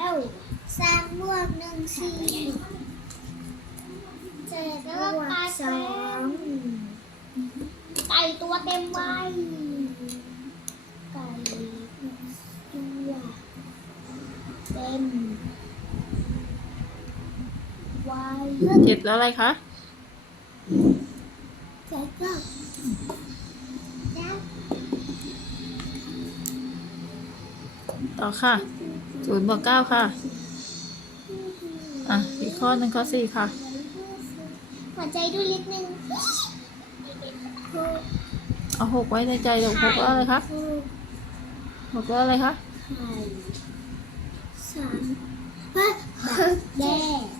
บวกหนึ่งสี่เจ็ดแล้วก็กลายเป็นไก่ตัวเต็มวัยไก่ตัวเต็มวัยเจ็ดแล้วอะไรคะเจ็ดก็แล้วต่อค่ะ ศูนย์บวกเก้าค่ะ อะ อีกข้อหนึ่งข้อสี่ค่ะ หัวใจด้วยนิดนึงเอาหกไว้ในใจเดี๋ยวหกแล้วอะไรคะหกแล้วอะไรคะ ไข่สามแด่แปด